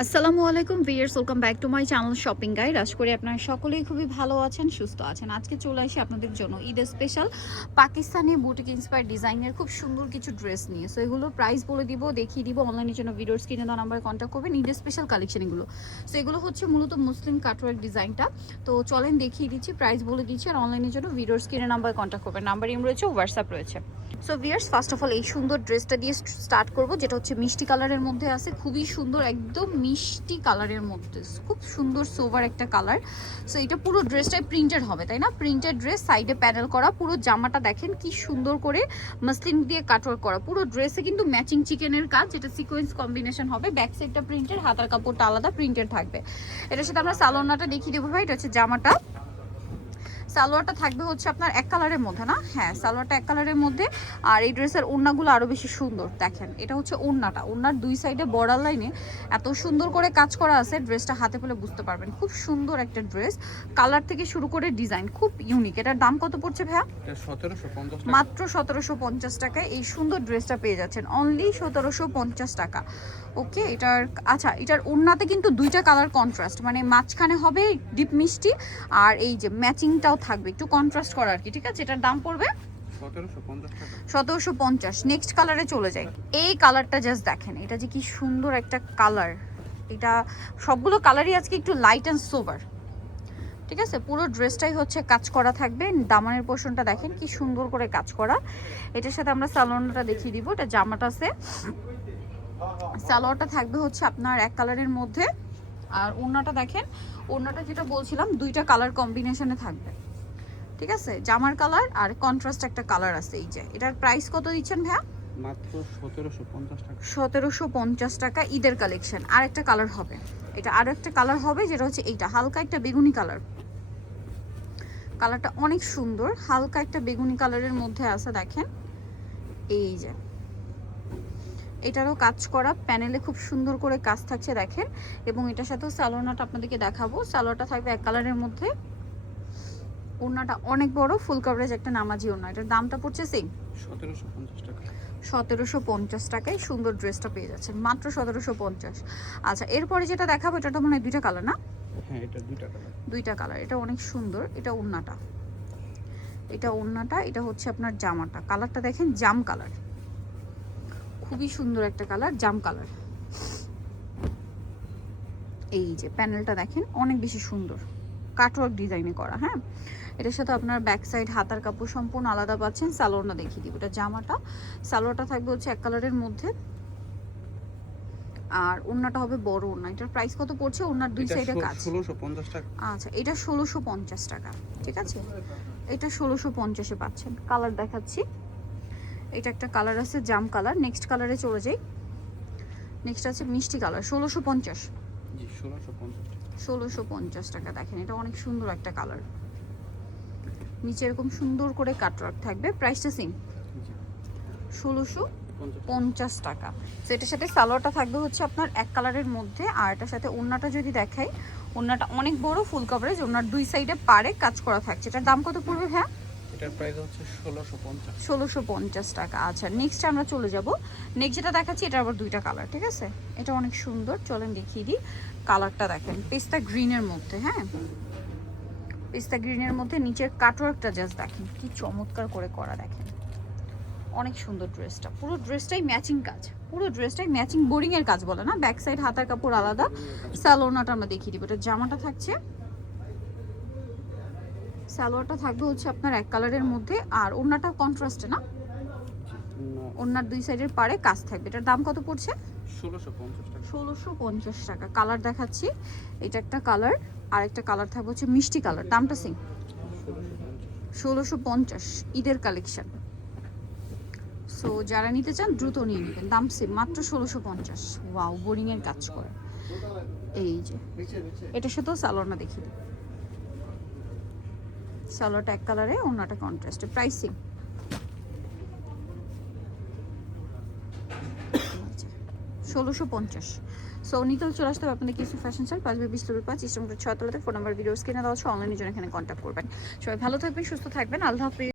আসসালামু আলাইকুম viewers, welcome back to my channel shopping guide. আশা করি আপনারা সকলেই খুবই ভালো আছেন, সুস্থ আছেন। আজকে চলে আসি আপনাদের জন্য ঈদের স্পেশাল পাকিস্তানি বুটিক ইন্সপায়ার ডিজাইনের খুব সুন্দর কিছু ড্রেস নিয়ে। সো এগুলো প্রাইস বলে দিব, দেখিয়ে দিব। অনলাইনের জন্য ভিডিওর স্ক্রিনে দেওয়া নাম্বারে কন্ট্যাক্ট করবেন। ঈদের স্পেশাল কালেকশন এগুলো। সো এগুলো হচ্ছে মূলত মুসলিম কাটওয়ার্ক ডিজাইনটা। তো চলেন দেখিয়ে দিচ্ছি, প্রাইস বলে দিচ্ছি। আর অনলাইনের জন্য ভিডিওর স্ক্রিনে নাম্বারে কন্ট্যাক্ট করবেন। নাম্বার ইম রয়েছে, হোয়াটসঅ্যাপ রয়েছে। So viewers, first of all এই সুন্দর ড্রেসটা দিয়ে স্টার্ট করব, যেটা হচ্ছে মিষ্টি কালারের মধ্যে আছে। খুবই সুন্দর, একদম মিষ্টি কালারের মধ্যে, খুব সুন্দর সোভার একটা কালার। সো এটা পুরো ড্রেসটাই প্রিন্টেড হবে, তাই না? প্রিন্টেড ড্রেস, সাইডে প্যানেল করা। পুরো জামাটা দেখেন কি সুন্দর করে মাসলিন দিয়ে কাটওয়ার্ক করা। পুরো ড্রেসে কিন্তু ম্যাচিং চিকেনের কাজ, যেটা সিকোয়েন্স কম্বিনেশন হবে। ব্যাক সাইডটা প্রিন্টেড, হাতার কাপড়টা আলাদা প্রিন্টেড থাকবে। এটার সাথে আমরা সালোয়ারটা দেখিয়ে দেবো ভাই। এটা হচ্ছে জামাটা। সালোয়ারটা থাকবে হচ্ছে আপনার এক কালারের মধ্যে, না? হ্যাঁ, সালোয়ারটা এক কালারের মধ্যে। আর এই ড্রেসের ওড়নাগুলো আরও বেশি সুন্দর। দেখেন, এটা হচ্ছে ওড়নাটা। ওড়নার দুই সাইডে বর্ডার লাইনে এত সুন্দর করে কাজ করা আছে, ড্রেসটা হাতে পেলে বুঝতে পারবেন। খুব সুন্দর একটা ড্রেস, কালার থেকে শুরু করে ডিজাইন খুব ইউনিক। এটার দাম কত পড়ছে ভাইয়া? মাত্র 1750 টাকায় এই সুন্দর ড্রেসটা পেয়ে যাচ্ছেন, অনলি 1750 টাকা। ওকে, এটার ওড়নাতে কিন্তু দুইটা কালার কন্ট্রাস্ট, মানে মাঝখানে হবে ডিপ মিষ্টি, আর এই যে ম্যাচিংটাও থাকবে একটু কন্ট্রাস্ট করা আর কি। ঠিক আছে, এটার দাম পড়বে 1750। নেক্সট কালারে চলে যাই। এই কালারটা জাস্ট দেখেন, এটা যে কি সুন্দর একটা কালার। এটা সবগুলো কালারই আজকে একটু লাইট অ্যান্ড সোবার। ঠিক আছে, পুরো ড্রেসটাই হচ্ছে কাজ করা থাকবে। দামানের পোর্শনটা দেখেন কি সুন্দর করে কাজ করা। এটার সাথে আমরা সালোয়ারটা দেখিয়ে দিব। এটা জামাটা আছে, সালোয়ারটা থাকবে হচ্ছে আপনার এক কালারের মধ্যে। আর ওড়নাটা দেখেন, ওড়নাটা যেটা বলছিলাম দুইটা কালার কম্বিনেশনে থাকবে। ঠিক আছে, জামার কালার আর কন্ট্রাস্ট একটা কালার আছে। এই যে এটার প্রাইস কত দিচ্ছেন ভাইয়া? মাত্র 1750 টাকা। 1750 টাকা ঈদের কালেকশন। আর একটা কালার হবে, এটা আরো একটা কালার হবে, যেটা হচ্ছে এইটা হালকা একটা বেগুনি কালার। কালারটা অনেক সুন্দর, হালকা একটা বেগুনি কালারের মধ্যে আছে। দেখেন এই যে এটারও কাজ করা, প্যানেলে খুব সুন্দর করে কাজ থাকছে দেখেন। এবং এটার সাথেও সালোয়ারটা আপনাদেরকে দেখাবো। সালোয়ারটা থাকবে এক কালারের মধ্যে। ওড়নাটা অনেক বড়, ফুল কভারেজ একটা নামাজি ওড়না। এটার দামটা পড়ছে সেম 1750 টাকা। 1750 টাকায় সুন্দর ড্রেসটা পেয়ে যাচ্ছেন, মাত্র 1750। আচ্ছা, এরপরে যেটা দেখাবো, এটা তো মনে হয় দুইটা কালার, না? হ্যাঁ, এটা দুইটা কালার। দুইটা কালার, এটা অনেক সুন্দর। এটা ওড়নাটা, এটা ওড়নাটা, এটা হচ্ছে আপনার জামাটা। কালারটা দেখেন, জাম কালার, খুবই সুন্দর একটা কালার, জাম কালার। এই যে প্যানেলটা দেখেন, অনেক বেশি সুন্দর, কাটওয়ার্ক ডিজাইনে করা। হ্যাঁ, এটার সাথে আপনার ব্যাক সাইড হাতার কাপড় সম্পূর্ণ আলাদা পাচ্ছেন। সালোয়ারটা দেখিয়ে দিব। এটা জামাটা, সালোয়ারটা থাকবে হচ্ছে এক কালারের মধ্যে। আর ওড়নাটা হবে বড় ওড়না। এটার প্রাইস কত পড়ছে? ওড়নার দুই সাইডে কাজ 1650 টাকা। আচ্ছা, এটা 1650 টাকা। ঠিক আছে, এটা 1650-এ পাচ্ছেন। কালার দেখাচ্ছি, এটা একটা কালার আছে জাম কালার। নেক্সট কালারে চলে যাই। নেক্সট আছে মিষ্টি কালার, 1650। জি, 1650 টাকা। 1650 টাকা। দেখেন, এটা অনেক সুন্দর একটা কালার। নিচে এরকম সুন্দর করে কাটওয়ার্ক থাকবে। প্রাইসটা সেম, জি, 1650 টাকা। তো এটার সাথে সালোয়ারটা থাকবে হচ্ছে আপনার এক কালারের মধ্যে। আর এটার সাথে ওড়নাটা যদি দেখাই, ওড়নাটা অনেক বড়, ফুল কভারেজ। ওড়নার দুই সাইডে পাড়ে কাজ করা থাকছে। এটার দাম কত পড়বে? হ্যাঁ, এটার প্রাইস হচ্ছে 1650। 1650 টাকা। আচ্ছা, নেক্সট আমরা চলে যাব। নেক্সট যেটা দেখাচ্ছি, এটা আবার দুইটা কালার। ঠিক আছে, এটা অনেক সুন্দর, চলেন দেখিয়ে দিই। কালারটা দেখেন, পেস্তা গ্রিনের মধ্যে। হ্যাঁ, পেস্তা গ্রিনের মধ্যে নিচের কাটওয়ার্কটা জাস্ট দেখেন কি চমৎকার করে করা। দেখেন অনেক সুন্দর ড্রেসটা, পুরো ড্রেসটাই ম্যাচিং কাজ, পুরো ড্রেসটাই ম্যাচিং বোরিং এর কাজ বলে না। ব্যাক সাইড হাতার কাপড় আলাদা। সালোয়ারটা আমরা দেখিয়ে দিব। এটা জামাটা থাকছে, সালোয়ারটা থাকবে হচ্ছে আপনার এক কালারের মধ্যে। আর ওড়নাটা কন্ট্রাস্টে, না? ওড়নার দুই সাইডের পাড়ে কাজ থাকবে। এটার দাম কত পড়ছে? 1650 টাকা। 1650 টাকা। কালার দেখাচ্ছি, এটা একটা কালার, আর একটা কালার থাকবে হচ্ছে মিষ্টি কালার। দামটা সেম, 1650 ঈদের কালেকশন। সো যারা নিতে চান দ্রুত নিয়ে নেবেন, দাম সেম, মাত্র 1650। ওয়াও, বোরিং এর কাজ করে। এই যে এটার সাথেও সালোয়ারটা দেখিয়ে দিই। সালোয়ারটা এক কালারে, ওড়নাটা কন্ট্রাস্টে। প্রাইসিং 1650। সো নিতেও চলে আসতে হবে আপনাদের কিছু ফ্যাশন সেল 5/20 ইস্টার্ন 6 তলাতে। ফোন নাম্বার ভিডিও স্ক্রিনে দেওয়া আছে। অনলাইনের জন্য এখানে কন্ট্যাক্ট করবেন। সবাই ভালো থাকবেন, সুস্থ থাকবেন। আল্লাহ হাফেজ।